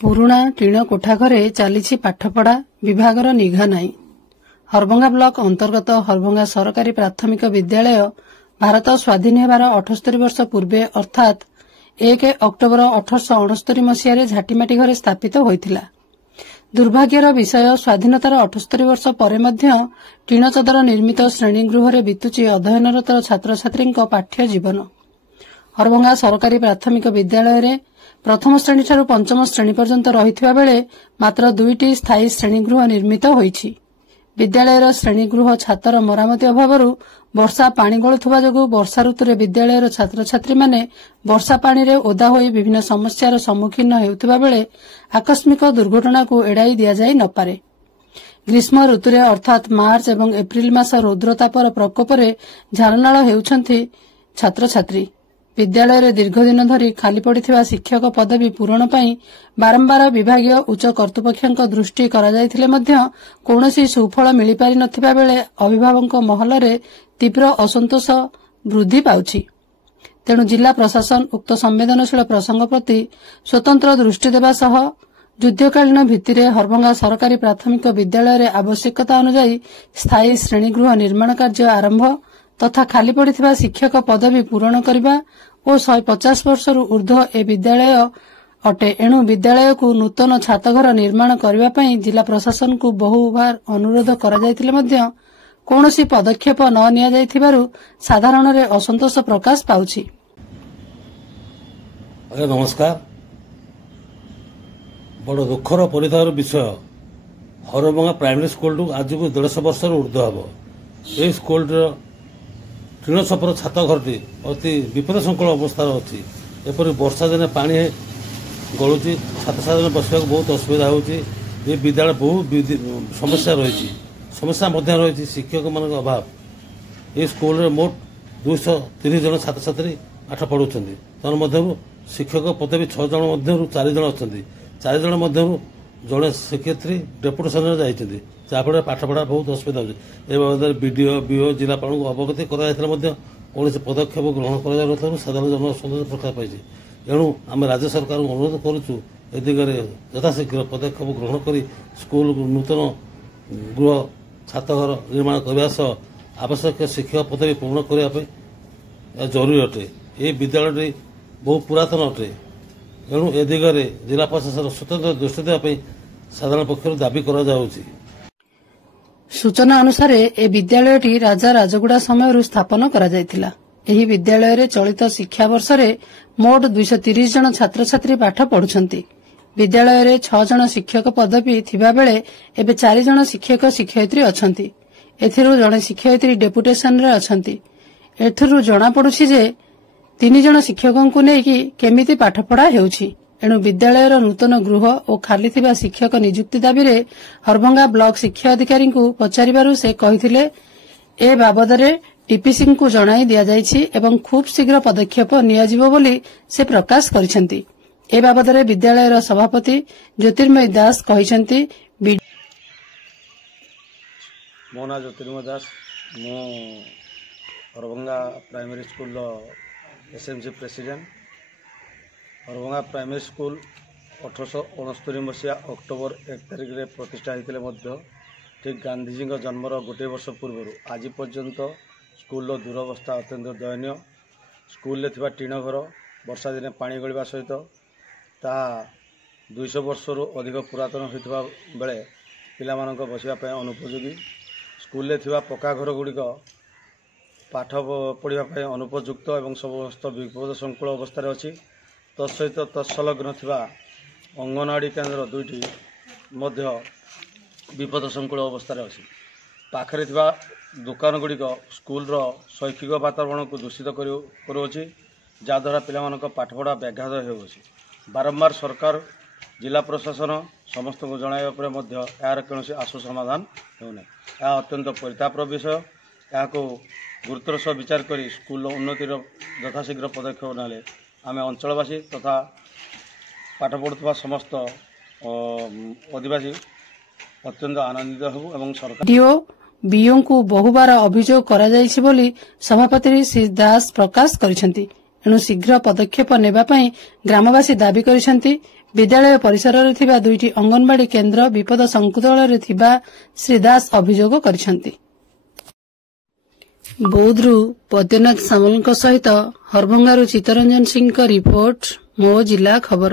पुरुणा टीण कोठा घरे चली पाठपढ़ा विभागर निघा नाई। हरभंगा ब्लॉक अंतर्गत हरभंगा सरकारी प्राथमिक विद्यालय भारत स्वाधीन होबार 78 वर्ष पूर्वे अर्थात 1 अक्टोबर 1869 मसीह झाटीमाटी घरे स्थापित होइथिला। दुर्भाग्यर विषय स्वाधीनतार 78 वर्ष परे मध्य टीण चदर निर्मित श्रेणीगृह बितुची अध्ययनरत छात्र छात्री पाठ्य जीवन। हरभंगा सरकारी प्राथमिक विद्यालय प्रथम श्रेणी ठारू पंचम श्रेणी पर्यंत रहिथिबा बेले मात्र 2टी स्थायी श्रेणीगृह निर्मित होईछि। विद्यालयर श्रेणीगृह छातर मरामती अभावरू वर्षा पानी गळुथुबा जोगु वर्षा ऋतुरे विद्यालयर छात्र छात्री माने वर्षा पानी रे ओदा होई विभिन्न समस्यार सम्मुखीन हेउथुबा बेले आकस्मिक दुर्घटना को एड़ाई दिया जाई न पारे। ग्रीष्म ऋतुरे अर्थात मार्च एवं एप्रिल मास रौद्रतापर प्रकोपरे झारनाळ हेउछन्ति छात्र छात्री। विद्यालय दीर्घदिन धरी खाली पड़िथिबा शिक्षक पदवी पूरण पई बारंबार विभागीय उच्च कर्तृपक्षक दृष्टि करा जायथिले मध्य कोनोसी सुफल मिली पारि नथिबा बेले अभिभावक महलरे तीव्र असंतोष वृद्धि पाउछि। तेणु जिला प्रशासन उक्त संवेदनशील प्रसंग प्रति स्वतंत्र दृष्टि देबा सह युद्धकालीन भित्तिरे हरभंगा सरकारी प्राथमिक विद्यालय आवश्यकता अनुसार स्थायी श्रेणीगृह निर्माण कार्य आरंभ तथा खाली पड़िथिबा शिक्षक पदवी पूरण करबा और 150 वर्षरू ऊर्ध्व ए विद्यालय अटे। एणु विद्यालय को नूतन छातघर निर्माण करबा पई जिला प्रशासन को बहुबार अनुरोध करा जायथिले मध्य कोनोसी पदक्षेप न निया जायथिबारु साधारण रे असंतोष प्रकाश पाउछि। नमस्कार। बड़ दुखर परितार विषय हरभंगा प्राइमरी स्कूल आज को 150 वर्ष ऊर्ध्व हम ए स्कूल टीण छपर छात घरटी अति विपदसंकुल अवस्था अच्छी। एपरी वर्षा दिने पानी गलुची छात्र छात्री बसवाक बहुत असुविधा होची। ये विद्यालय बहुत समस्या रही समस्या मध्य रही शिक्षक मान अभाव। ये स्कूल मोट 230 जन छात्र छात्री पाठ पढ़ुंट तन्मध्य शिक्षक पदवी 6 जन मध्य 4 जन अच्छा 4 जन मध्य जड़े शिक्षयित्री डेपुटेसन जाइए जहाँफल पाठपढ़ा बहुत असुविधा हो बीडीओ बीओ जिलापाल को अवगति कौन पदक्षेप ग्रहण कर साधारण जन असंतोष प्रकाश पाई। एणु आम राज्य सरकार को अनुरोध करुचु ए दिगरे यथाशीघ्र पदक्षेप ग्रहण कर स्कूल नूतन गृह छातघर निर्माण करने सह आवश्यक शिक्षक पदवी पूर्ण करने जरूरी अटे। ये विद्यालय बहुत पुरातन अटे। एणु ए दिगरे जिला प्रशासन स्वतंत्र दृष्टि देवाई साधारण पक्षर दाबी करा जाउछि। सूचना अनुसार ए विद्यालयटी राजा राजगुड़ा समय स्थापन करा जायतिला। एही विद्यालय रे चलित शिक्षा वर्ष रे मोट 230 जन छात्र छात्री पाठ पढ़ुछंती। विद्यालय रे 6 जन शिक्षक पदवी थिबा बेले एबे 4 जन शिक्षक शिक्षयित्री अछंती। एथिरु जने शिक्षयित्री डेपुटेशन रे अछंती। एथिरु जणा पडुछि जे 3 जन शिक्षकଙ୍କୁ नेकी केमिति पाठ पढ़ा हेउछि। एणु विद्यालयर नूतन गृह और खाली थिबा शिक्षक नियुक्ति दाबी रे हरभंगा ब्लॉक शिक्षा अधिकारी को पचारिबारु से कहिथिले ए बाबदरे टीपीसी को जणाई दिया जायछि एवं खूब शीघ्र पदक्षेप नियाजिबो बोली से प्रकाश करिसेंती। ए बाबदरे विद्यालयर सभापति ज्योतिर्मय दास कहिसेंती। मो ना ज्योतिर्मय दास मो Harbhanga primary school SMC president. Harbhanga primary school 1869 मसीहा अक्टोबर 1 तारिख में प्रतिष्ठा होते ठीक गांधीजी जन्मर गोटे वर्ष पूर्व आज पर्यंत स्कूल दुरवस्था अत्यंत दयनीय। स्कूल थी टीण घर वर्षा दिने पानी गलवा सहित ता 200 वर्षर अधिक पुरातन होता बेले पिला बसवाई अनुपयोगी। स्कूल थी पक्का घर गुड़िक पाठ पढ़ाई अनुपयुक्त और समस्त विपद संकुल अवस्था अच्छी। तत्सहित तत्सलग्न थिबा अंगनवाड़ी केन्द्र 2टी मध्य विपद संकुल अवस्था अच्छी। पाखरे थिबा दुकान गुड़िक स्कूल शैक्षिक वातावरण को दूषित करुच्ची जहाद्वारा पिला पाठपढ़ा व्याघात होउछि। बारंबार सरकार जिला प्रशासन समस्त को जणाइबा परे मध्य यार कौनसी आशु समाधान होना यह अत्यंत परितापर विषय। यहाँ गुरुतर सह विचार कर स्कूल उन्नतिर यथाशीघ्र पदक्षेप नाले आम अंचलवासी तथा पाठ पढ़ुवा समस्त आदिवासी अत्यंत आनंदित हो एवं सरकार बीओ को बहुबार अभियोग करा जायछि बोली सभापति श्री दास प्रकाश करिसेंती। एणु शीघ्र पदक्षेप नेबा पई ग्रामवासी दाबी करिसेंती। विद्यालय परिसर में 2टी अंगनवाड़ी केन्द्र विपद संकुल श्री दास अभियोग कर बौद्धरू पद्यनाथ सामल सहित हरभंगारू चित्तरंजन सिंह रिपोर्ट मो जिला खबर।